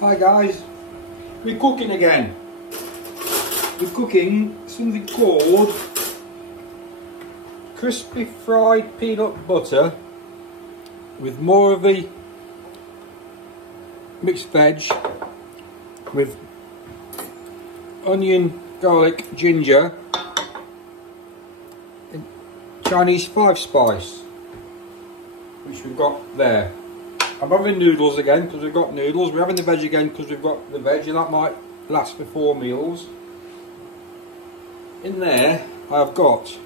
Hi guys, we're cooking again. We're cooking something called crispy fried peanut butter with more of the mixed veg with onion, garlic, ginger and Chinese 5-spice, which we've got there. I'm having noodles again because we've got noodles. We're having the veg again because we've got the veg, and that might last for 4 meals. In there I've got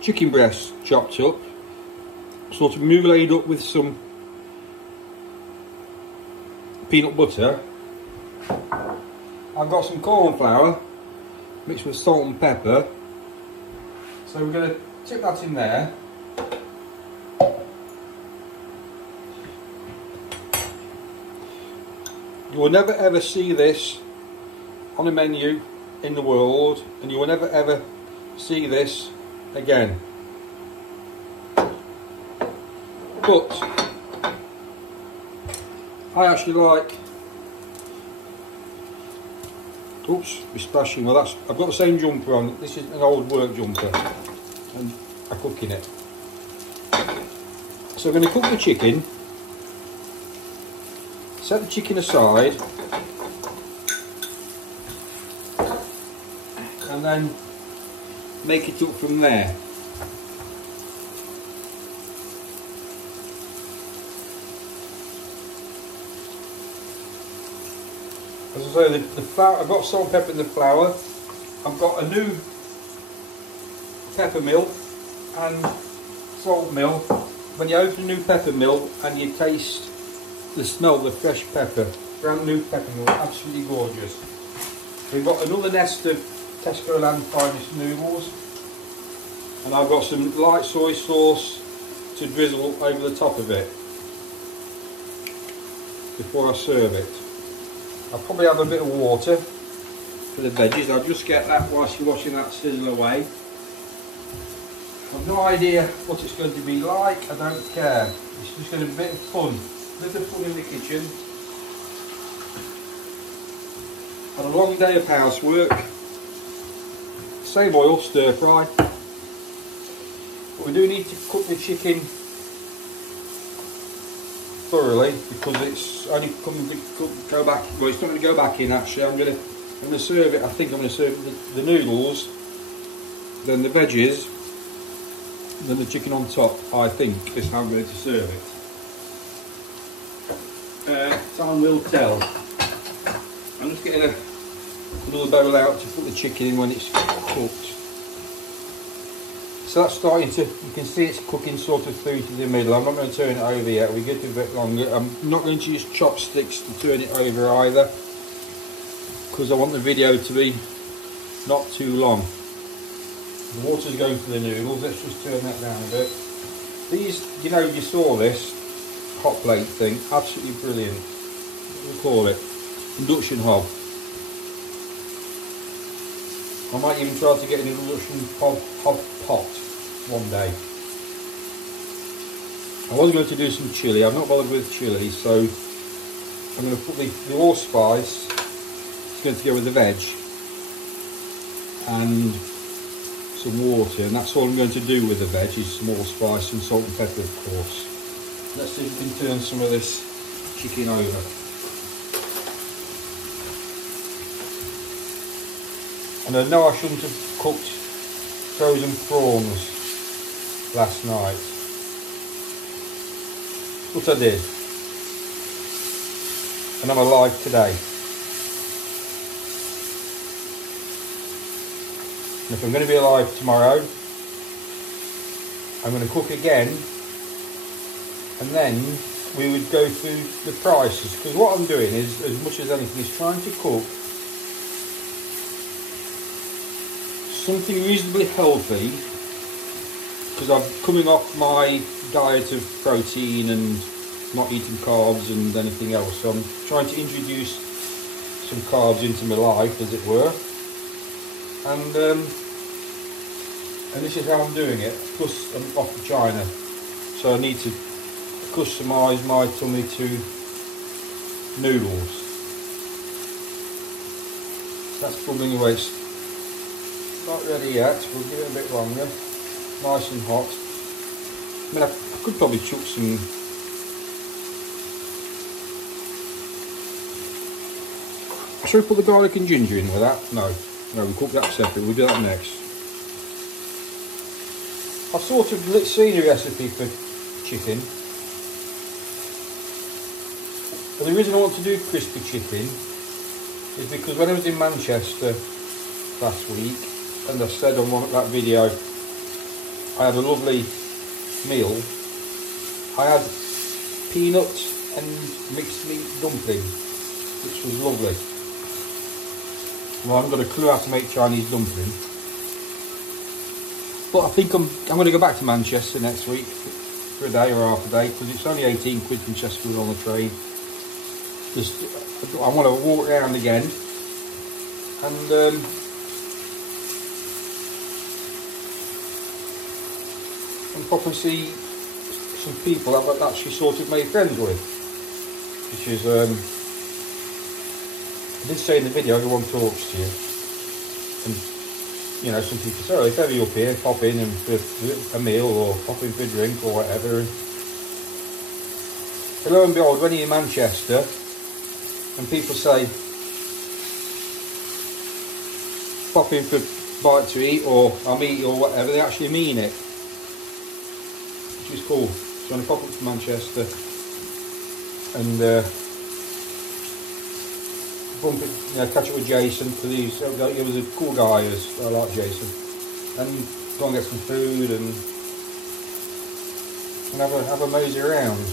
chicken breast chopped up, sort of mouleed up with some peanut butter. I've got some corn flour mixed with salt and pepper. So we're going to stick that in there. You will never ever see this on a menu in the world, and you will never ever see this again. But I actually like, oops, we're splashing. Well, I've got the same jumper on. This is an old work jumper and I cook in it. So I'm going to cook the chicken. Set the chicken aside and then make it up from there. As I say, the flour, I've got salt and pepper in the flour. I've got a new pepper mill and salt mill. When you open a new pepper mill and you taste the smell of the fresh pepper, brand new pepper mill, absolutely gorgeous. We've got another nest of Tesco Land Finest noodles, and I've got some light soy sauce to drizzle over the top of it before I serve it. I'll probably have a bit of water for the veggies. I'll just get that whilst you're watching that sizzle away. I've no idea what it's going to be like. I don't care. It's just going to be a bit of fun. A bit of fun in the kitchen. Had a long day of housework. Same oil, stir fry. But we do need to cook the chicken thoroughly because it's only go back. Well, it's not going to go back in. Actually, I'm going to serve it. I think I'm going to serve the noodles, then the veggies, then the chicken on top. I think is how I'm going to serve it. Time will tell. I'm just getting another bowl out to put the chicken in when it's cooked. So that's starting to, you can see it's cooking sort of through to the middle. I'm not going to turn it over yet, we get a bit longer. I'm not going to use chopsticks to turn it over either, because I want the video to be not too long. The water's going for the noodles, let's just turn that down a bit. These, you know, you saw this hot plate thing, absolutely brilliant. What do we call it? Induction hob. I might even try to get an induction hob pot one day. I was going to do some chilli. I'm not bothered with chilli, so I'm going to put the allspice. It's going to go with the veg and some water, and that's all I'm going to do with the veg is some allspice and salt and pepper, of course. Let's see if we can turn some of this chicken over. And I know I shouldn't have cooked frozen prawns last night, but I did, and I'm alive today. And if I'm going to be alive tomorrow, I'm going to cook again, and then we would go through the prices, because what I'm doing is, as much as anything, is trying to cook something reasonably healthy, because I'm coming off my diet of protein and not eating carbs and anything else, so I'm trying to introduce some carbs into my life, as it were, and this is how I'm doing it. Plus I'm off to China, so I need to customise my tummy to Noodles. That's bubbling away. It's not ready yet, we'll give it a bit longer. Nice and hot. I mean, I could probably chuck some should we put the garlic and ginger in with that? No, we'll cook that separate, we'll do that next. I've sort of seen a recipe for chicken. But the reason I want to do crispy chicken is because when I was in Manchester last week, and I said on that video, I had a lovely meal. I had peanut and mixed meat dumpling, which was lovely. Well, I haven't got a clue how to make Chinese dumpling, but I think I'm going to go back to Manchester next week for a day or half a day, because it's only 18 quid from Chesterfield on the train. Just, I want to walk around again and pop and see some people that I've actually sort of made friends with, which is I did say in the video, everyone talks to you, and you know, some people say, oh, if ever you're up here, pop in and for a meal or pop in for a drink or whatever. And lo and behold, when you're in Manchester and people say pop in for a bite to eat or I'll meet you or whatever, they actually mean it, which is cool. So when I pop up to Manchester and bump it, you know, catch up with Jason, because he was a cool guy. I like Jason, and go and get some food and have a mosey around.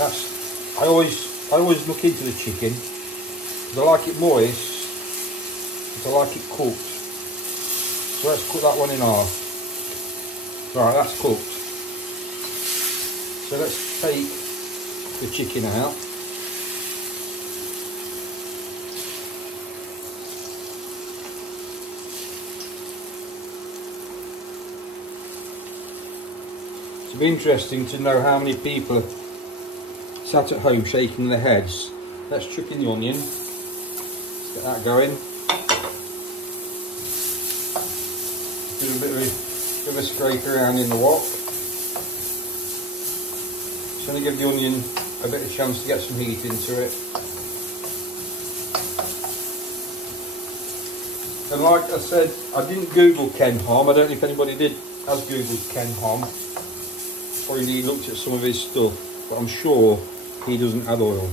I always look into the chicken, because I like it moist, but I like it cooked. So let's cut that one in half. Right, that's cooked. So let's take the chicken out. It'd be interesting to know how many people are sat at home shaking their heads. Let's chuck in the onion. Let's get that going. Do a bit of a scrape around in the wok. Just going to give the onion a bit of chance to get some heat into it. And like I said, I didn't Google Ken Ham. I don't know if anybody has Googled Ken Ham, or he looked at some of his stuff, but I'm sure he doesn't add oil.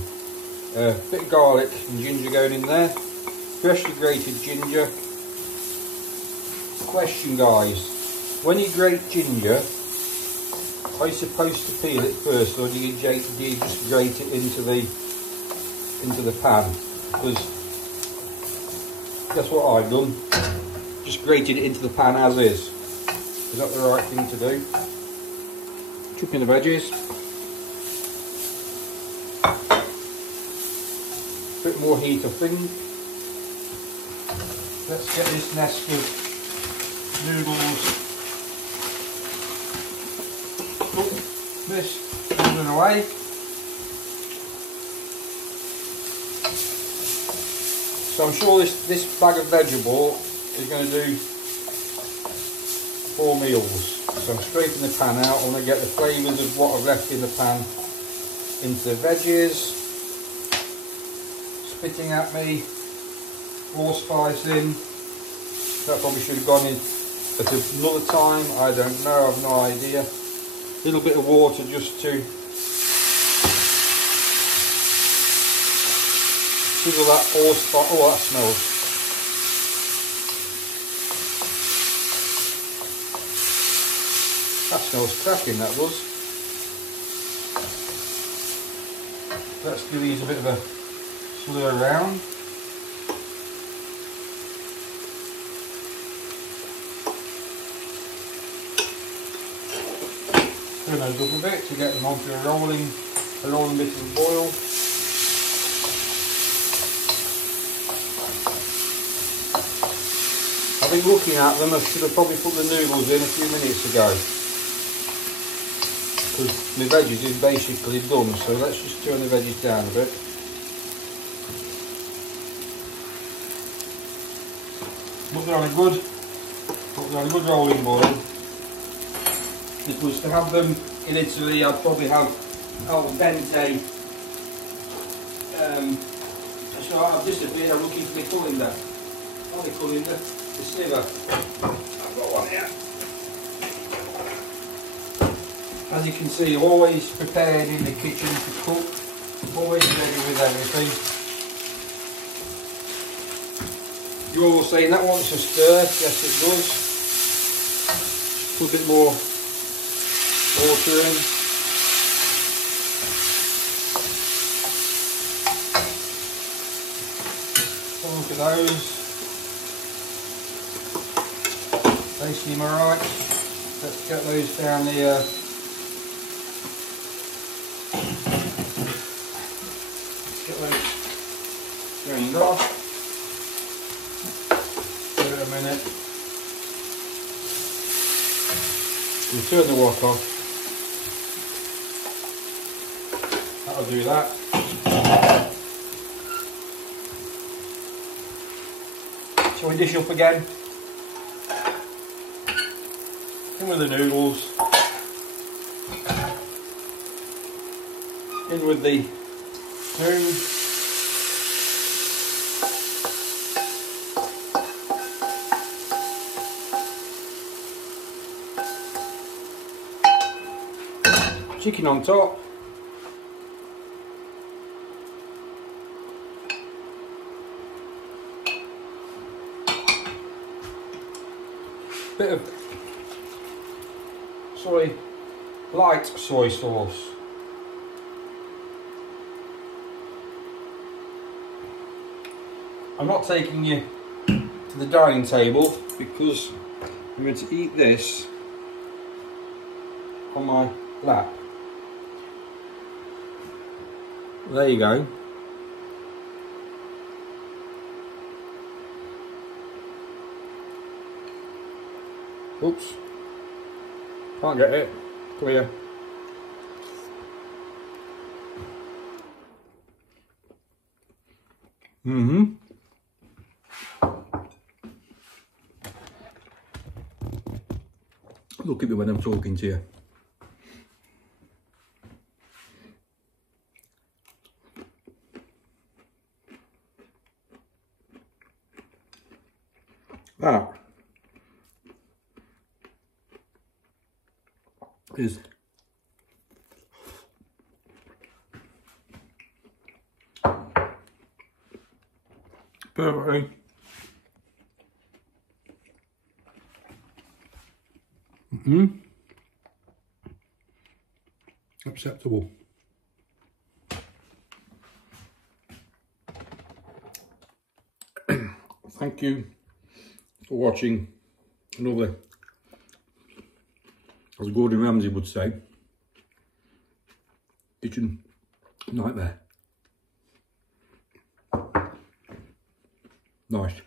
A bit of garlic and ginger going in there, freshly grated ginger. Question, guys, when you grate ginger, are you supposed to peel it first, or do you just grate it into the pan? Because that's what I've done, just grated it into the pan as is. Is that the right thing to do? Chuck in the veggies. Bit more heat, I think. Let's get this nest of noodles. Oh, this moving away. So I'm sure this bag of vegetable is going to do 4 meals. So I'm scraping the pan out. I want to get the flavours of what I've left in the pan into the veggies. Spitting at me, allspice in. That probably should have gone in at another time. I don't know, I've no idea. A little bit of water just to sizzle that allspice. Oh, that smells. That smells cracking, that does. Let's give these a bit of a slur around. Turn those up a bit to get them onto a rolling bit of boil. I've been looking at them. I should have probably put the noodles in a few minutes ago, because the veggies is basically done. So let's just turn the veggies down a bit. Put it on a good rolling boil. If it was to have them in Italy, I'd probably have al dente. So I've disappeared. I'm looking for the colander. Not the colander, the sieve. I've got one here. As you can see, I'm always prepared in the kitchen to cook. Always ready with everything. You're all saying that wants a stir. Yes, it does. Put a bit more water in. Look at those. They seem alright. Let's get those down the get those drained off. Give it a minute. We'll turn the wok off. That'll do that. Shall we dish up again? In with the noodles. In with the spoon. Chicken on top. Bit of light soy sauce. I'm not taking you to the dining table because I'm going to eat this on my lap. There you go. Oops. Can't get it. Come here. Look at me when I'm talking to you. That is perfectly acceptable. Thank you for watching another, as Gordon Ramsay would say, kitchen nightmare. Nice.